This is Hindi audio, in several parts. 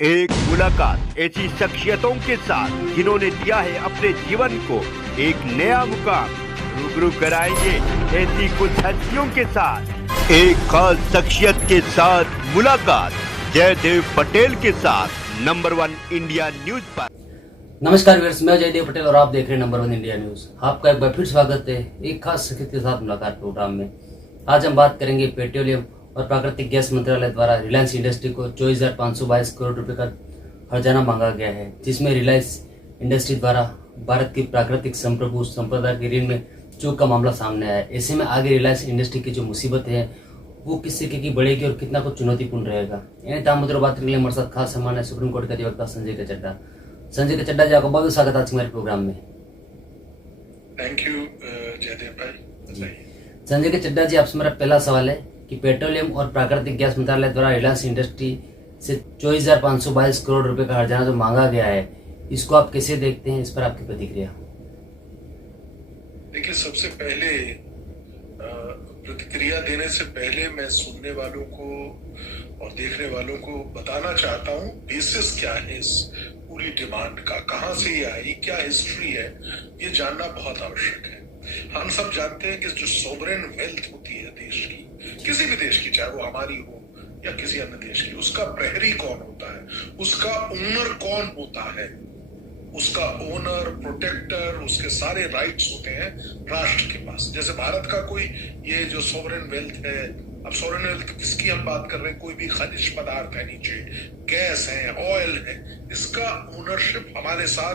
एक मुलाकात ऐसी शख्सियतों के साथ जिन्होंने दिया है अपने जीवन को एक नया मुकाम। रूबरू कराएंगे ऐसी कुछ हस्तियों के साथ एक खास शख्सियत के साथ मुलाकात जयदेव पटेल के साथ नंबर 1 इंडिया न्यूज पर। नमस्कार व्यूअर्स, मैं जयदेव पटेल और आप देख रहे हैं नंबर 1 इंडिया न्यूज। आपका एक बार फिर स्वागत है एक खास शख्सियत के साथ मुलाकात प्रोग्राम में। आज हम बात करेंगे पेट्रोलियम और प्राकृतिक गैस मंत्रालय द्वारा रिलायंस इंडस्ट्री को 24,522 करोड़ रुपए का हर्जाना मांगा गया है, जिसमें रिलायंस इंडस्ट्री द्वारा भारत की प्राकृतिक संप्रभु संपदा के ऋण में चूक का मामला सामने आया है। ऐसे में आगे रिलायंस इंडस्ट्री की जो मुसीबत है वो किस तरीके की बढ़ेगी और कितना कुछ चुनौतीपूर्ण रहेगा, इन्हें तामुद्र बात करने के लिए हमारे साथ खास मेहमान है सुप्रीम कोर्ट के अधिवक्ता संजय के चड्ढा। संजय के चड्ढा जी, आपका बहुत स्वागत है आज हमारे प्रोग्राम में। थैंक यू जयदेव भाई। संजय के चड्ढा जी, आपसे मेरा पहला सवाल है कि पेट्रोलियम और प्राकृतिक गैस मंत्रालय द्वारा रिलायंस इंडस्ट्री से 24,522 करोड़ रुपए का हर्जाना जो मांगा गया है, इसको आप कैसे देखते हैं, इस पर आपकी प्रतिक्रिया? देखिए, सबसे पहले प्रतिक्रिया देने से पहले मैं सुनने वालों को और देखने वालों को बताना चाहता हूँ बेसिस क्या है इस पूरी डिमांड का, कहाँ से ये आई, क्या हिस्ट्री है, ये जानना बहुत आवश्यक है। हम सब जानते हैं कि जो सोवरेन वेल्थ होती है देश की, किसी भी देश की, चाहे वो हमारी हो या किसी अन्य देश की, उसका प्रहरी कौन होता है, उसका ओनर कौन होता है, उसका ओनर, प्रोटेक्टर, उसके सारे राइट्स होते हैं राष्ट्र के पास। जैसे भारत का कोई ये जो सोवरेन वेल्थ है, अब सोवरेन वेल्थ किसकी हम बात कर रहे हैं, कोई भी खनिज पदार्थ है नीचे, गैस है, ऑयल है, इसका ओनरशिप हमारे साथ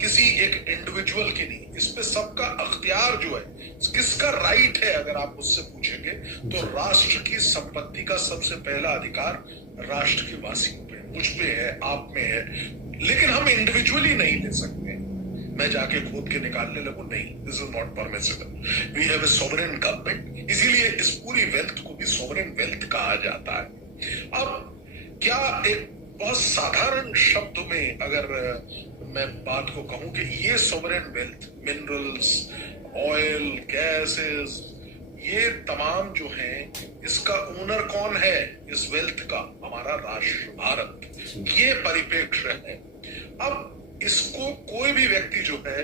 किसी एक इंडिविजुअल की नहीं, इस पे सबका अख्तियार जो है, किसका राइट है, अगर आप मुझसे पूछेंगे तो राष्ट्र की संपत्ति का सबसे पहला अधिकार राष्ट्र के वासियों पे, मुझ पे है, आप में है। लेकिन हम इंडिविजुअली नहीं ले सकते, मैं जाके खोद के निकालने लगूं, नहीं, this is not permissible. We have a sovereign government, इसीलिए इस पूरी वेल्थ को भी सॉवरेन वेल्थ कहा जाता है। अब क्या एक बहुत साधारण शब्द में अगर मैं बात को कहूं कि ये sovereign wealth, minerals, oil, gases, ये तमाम जो हैं, इसका ओनर कौन है इस वेल्थ का? हमारा राष्ट्र भारत, ये परिप्रेक्ष्य है। अब इसको कोई भी व्यक्ति जो है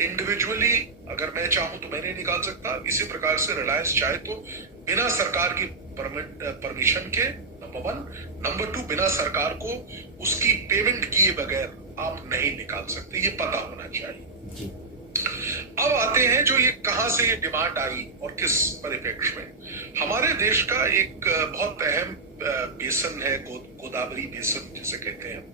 इंडिविजुअली, अगर मैं चाहूं तो मैं नहीं निकाल सकता, इसी प्रकार से रिलायंस चाहे तो बिना सरकार की परमिशन के, नंबर 1, नंबर 2, बिना सरकार को उसकी पेमेंट किए बगैर आप नहीं निकाल सकते, ये पता होना चाहिए। अब आते हैं जो ये कहां से ये डिमांड आई और किस परिप्रेक्ष्य में। हमारे देश का एक बहुत अहम बेसन है, गोदावरी बेसन जिसे कहते हैं,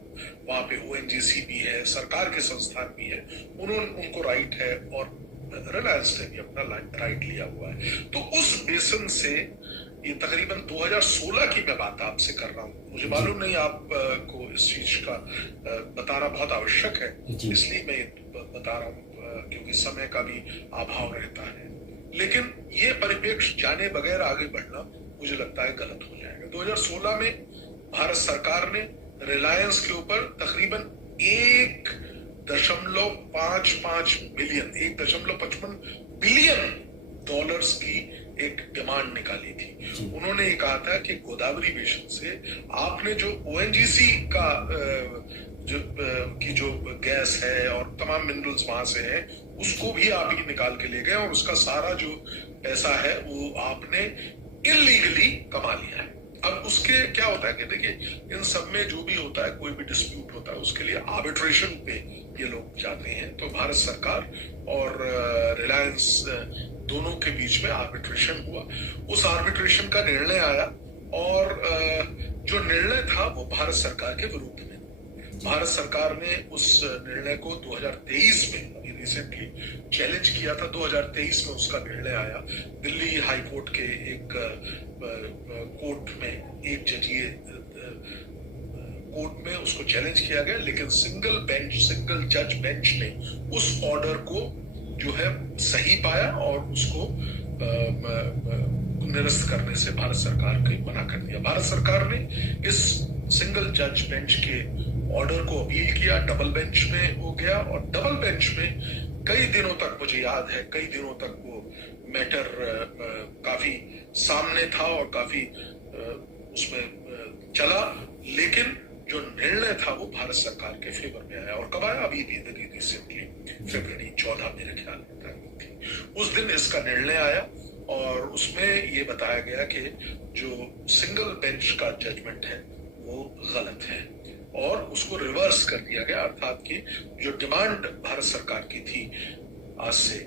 वहां पे ओएनजीसी भी है, सरकार के संस्थान भी है, उनको राइट है और रिलायंस ने भी अपना राइट लिया हुआ है। तो उस बेसन से ये तकरीबन 2016 की मैं बात आपसे कर रहा हूँ, मुझे मालूम नहीं आपको इस चीज का बताना बहुत आवश्यक है, इसलिए मैं बता रहा हूँ क्योंकि समय का भी अभाव रहता है। लेकिन ये परिप्रेक्ष्य जाने बगैर आगे बढ़ना मुझे लगता है गलत हो जाएगा। 2016 में भारत सरकार ने रिलायंस के ऊपर तकरीबन 1.55 बिलियन, 1.55 बिलियन डॉलर्स की एक डिमांड निकाली थी। उन्होंने ये कहा था कि गोदावरी बेसिन से आपने जो ओएनजीसी का जो गैस है और तमाम मिनरल्स वहां से हैं, उसको भी आप ही निकाल के ले गए और उसका सारा जो पैसा है वो आपने इलीगली कमा लिया है। अब उसके क्या होता है कि देखिए, इन सब में जो भी होता है, कोई भी डिस्प्यूट होता है, उसके लिए आर्बिट्रेशन पे ये लोग जाते हैं। तो भारत सरकार और रिलायंस दोनों के बीच में आर्बिट्रेशन हुआ, उस आर्बिट्रेशन का निर्णय आया और जो निर्णय था वो भारत सरकार के विरुद्ध में। भारत सरकार ने उस निर्णय को 2023 में, अभी रिसेंटली, चैलेंज किया था। 2023 में उसका निर्णय आया, दिल्ली हाई कोर्ट के एक कोर्ट में, एक जजीय कोर्ट में उसको चैलेंज किया गया, लेकिन सिंगल जज बेंच ने उस ऑर्डर को जो है सही पाया और उसको निरस्त करने से भारत सरकार को मना कर दिया। भारत सरकार ने इस सिंगल जज बेंच के ऑर्डर को अपील किया, डबल बेंच में हो गया और डबल बेंच में कई दिनों तक, मुझे याद है, कई दिनों तक वो मैटर काफी सामने था और काफी उसमें चला। लेकिन जो निर्णय था वो भारत सरकार के फेवर में आया। और कब आया? अभी रिसेंटली फरवरी 14 मेरे ख्याल में उस दिन इसका निर्णय आया और उसमें ये बताया गया कि जो सिंगल बेंच का जजमेंट है वो गलत है और उसको रिवर्स कर दिया गया, अर्थात कि जो डिमांड भारत सरकार की थी आज से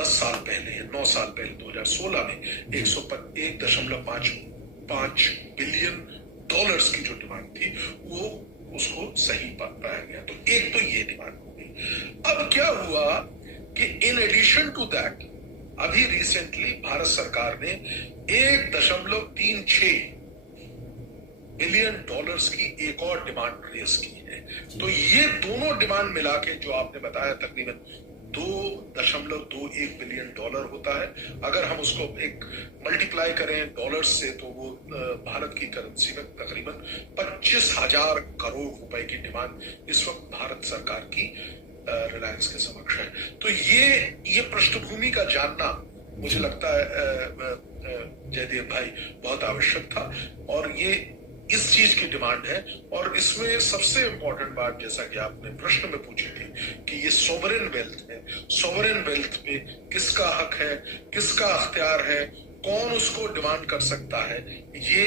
10 साल पहले, 9 साल पहले 2016 में 1.5 बिलियन डॉलर्स की जो डिमांड थी वो उसको सही पाया गया। तो एक तो ये डिमांड हो गई। अब क्या हुआ कि इन एडिशन टू दैट अभी रिसेंटली भारत सरकार ने 1.36 बिलियन डॉलर्स की एक और डिमांड रेज की है। तो ये दोनों डिमांड मिला के जो आपने बताया तकरीबन 2.21 बिलियन डॉलर होता है। अगर हम उसको एक मल्टीप्लाई करें डॉलर्स से तो वो भारत की करेंसी में तकरीबन 25,000 करोड़ रुपए की डिमांड इस वक्त भारत सरकार की रिलायंस के समक्ष है। तो ये पृष्ठभूमि का जानना मुझे लगता है जयदेव भाई बहुत आवश्यक था और ये इस चीज की डिमांड है। और इसमें सबसे इंपॉर्टेंट बात जैसा कि आपने प्रश्न में पूछी थी कि ये सोवरेन वेल्थ है, सोवरेन वेल्थ पे किसका हक है, किसका अख्तियार है, कौन उसको डिमांड कर सकता है, ये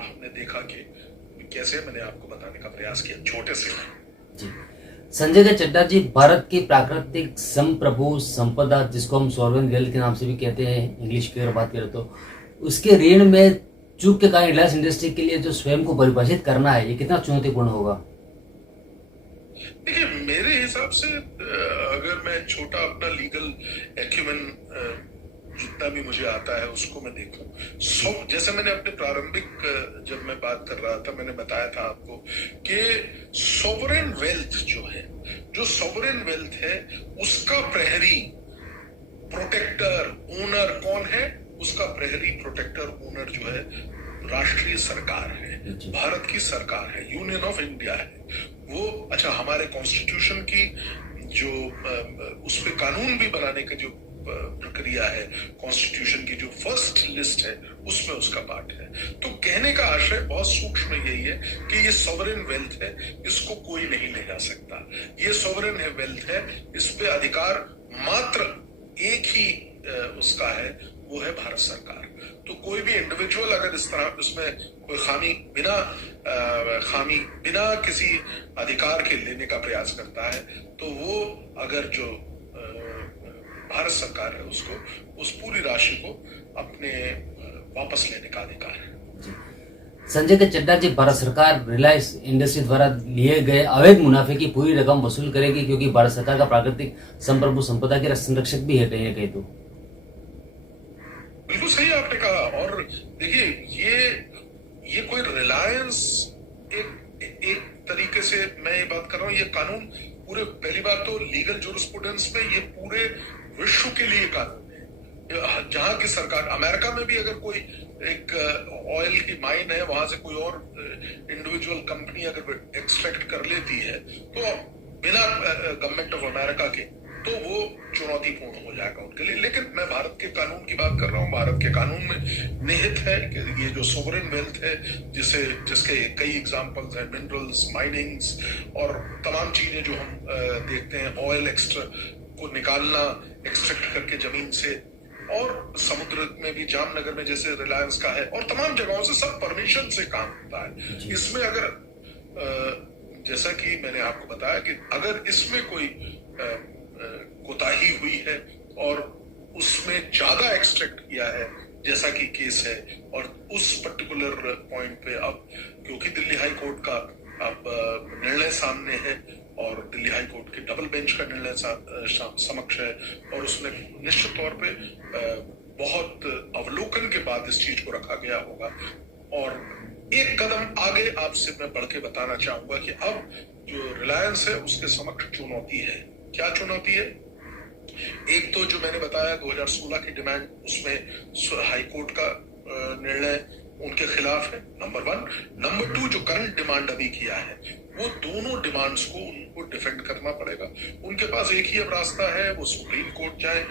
हमने देखा कि कैसे मैंने आपको बताने का प्रयास किया छोटे से जी। संजय चड्ढा जी, भारत की प्राकृतिक संप्रभु संपदा जिसको हम सॉवरेन वेल्थ के नाम से भी कहते हैं इंग्लिश की अगर बात करें तो उसके ऋण में चूक के कारण रिलायंस इंडस्ट्री के लिए जो स्वयं को परिभाषित करना है ये कितना चुनौतीपूर्ण होगा? देखिए मेरे हिसाब से अगर मैं छोटा अपना लीगल एक्यूमेन जितना भी मुझे आता है उसको मैं देखूं, जैसे मैंने अपने प्रारंभिक जब मैं बात कर रहा था मैंने बताया था आपको कि सॉवरेन वेल्थ जो है, जो सॉवरेन वेल्थ है उसका प्रहरी प्रोटेक्टर ओनर कौन है? उसका प्रहरी प्रोटेक्टर ओनर जो है राष्ट्रीय सरकार है, भारत की सरकार है, यूनियन ऑफ इंडिया है वो। अच्छा, हमारे कॉन्स्टिट्यूशन की जो उस पे कानून भी बनाने का जो प्रक्रिया है, कॉन्स्टिट्यूशन की जो फर्स्ट लिस्ट है उसमें उसका पार्ट है। तो कहने का आशय बहुत सूक्ष्म यही है कि ये सॉवरेन वेल्थ है, इसको कोई नहीं ले जा सकता। ये सॉवरेन है वेल्थ है, इस पे अधिकार मात्र एक ही उसका है, वो है भारत सरकार। तो कोई भी इंडिविजुअल अगर इस तरह उसमें कोई खामी बिना किसी अधिकार के लेने का प्रयास करता है तो वो अगर जो भारत सरकार है उसको उस पूरी राशि को अपने वापस लेने का अधिकार है। संजय के चड्ढा जी, भारत सरकार रिलायंस इंडस्ट्री द्वारा लिए गए अवैध मुनाफे की पूरी रकम वसूल करेगी क्योंकि भारत सरकार का प्राकृतिक संप्रभु संपदा के संरक्षक भी है कहीं ना कहीं। तो बिल्कुल सही आपने कहा। और देखिए ये कोई रिलायंस एक तरीके से मैं ये बात कर रहा हूँ, ये कानून पूरे, पहली बात तो लीगल जूरिस्प्रूडेंस में ये पूरे विश्व के लिए कानून है। जहां की सरकार, अमेरिका में भी अगर कोई एक ऑयल की माइन है वहां से कोई और इंडिविजुअल कंपनी अगर एक्सट्रैक्ट कर लेती है तो बिना गवर्नमेंट ऑफ अमेरिका के तो वो चुनौतीपूर्ण हो जाएगा उनके लिए। लेकिन मैं भारत के कानून की बात कर रहा हूँ। भारत के कानून में निहित है कि ये जो सोवरेन वेल्थ है जिसके कई एग्जांपल्स हैं, मिनरल्स, माइनिंग्स और तमाम चीजें जो हम देखते हैं, ऑयल एक्स्ट्रा को निकालना एक्सट्रैक्ट करके जमीन से, और समुद्र में भी जामनगर में जैसे रिलायंस का है और तमाम जगहों से सब परमिशन से काम होता है। इसमें अगर जैसा कि मैंने आपको बताया कि अगर इसमें कोई कोताही हुई है और उसमें ज्यादा एक्सट्रैक्ट किया है जैसा कि केस है और उस पर्टिकुलर पॉइंट पे अब क्योंकि दिल्ली हाई कोर्ट का अब निर्णय सामने है और दिल्ली हाई कोर्ट के डबल बेंच का निर्णय समक्ष है और उसमें निश्चित तौर पे बहुत अवलोकन के बाद इस चीज को रखा गया होगा। और एक कदम आगे आपसे मैं बढ़ के बताना चाहूंगा कि अब जो रिलायंस है उसके समक्ष चुनौती है। क्या चुनौती है? एक तो जो मैंने बताया 2016 की डिमांड, उसमें हाई कोर्ट का निर्णय उनके खिलाफ है, नंबर 1। नंबर 2, जो करंट डिमांड अभी किया है वो दोनों डिमांड्स को उनको डिफेंड करना पड़ेगा। उनके पास एक ही अब रास्ता है, वो सुप्रीम कोर्ट जाए।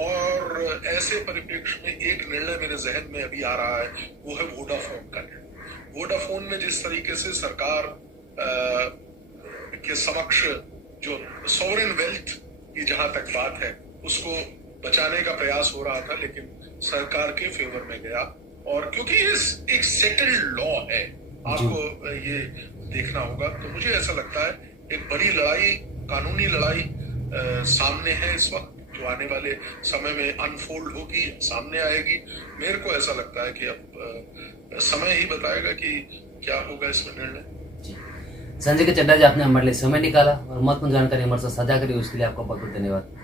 और ऐसे परिप्रेक्ष्य में एक निर्णय मेरे जहन में अभी आ रहा है, वो है वोडाफोन का निर्णय। वोडाफोन ने जिस तरीके से सरकार के समक्ष जो सॉवरेन वेल्थ की जहां तक बात है उसको बचाने का प्रयास हो रहा था, लेकिन सरकार के फेवर में गया। और क्योंकि ये एक सेटल्ड लॉ है, आपको ये देखना होगा। तो मुझे ऐसा लगता है एक बड़ी लड़ाई, कानूनी लड़ाई सामने है इस वक्त, जो आने वाले समय में अनफोल्ड होगी, सामने आएगी। मेरे को ऐसा लगता है कि अब समय ही बताएगा कि क्या होगा इसमें निर्णय। संजय के चड्डा जी, आपने हमारे लिए समय निकाला और महत्वपूर्ण जानकारी हमारे साथ साझा करी, उसके लिए आपका बहुत बहुत धन्यवाद।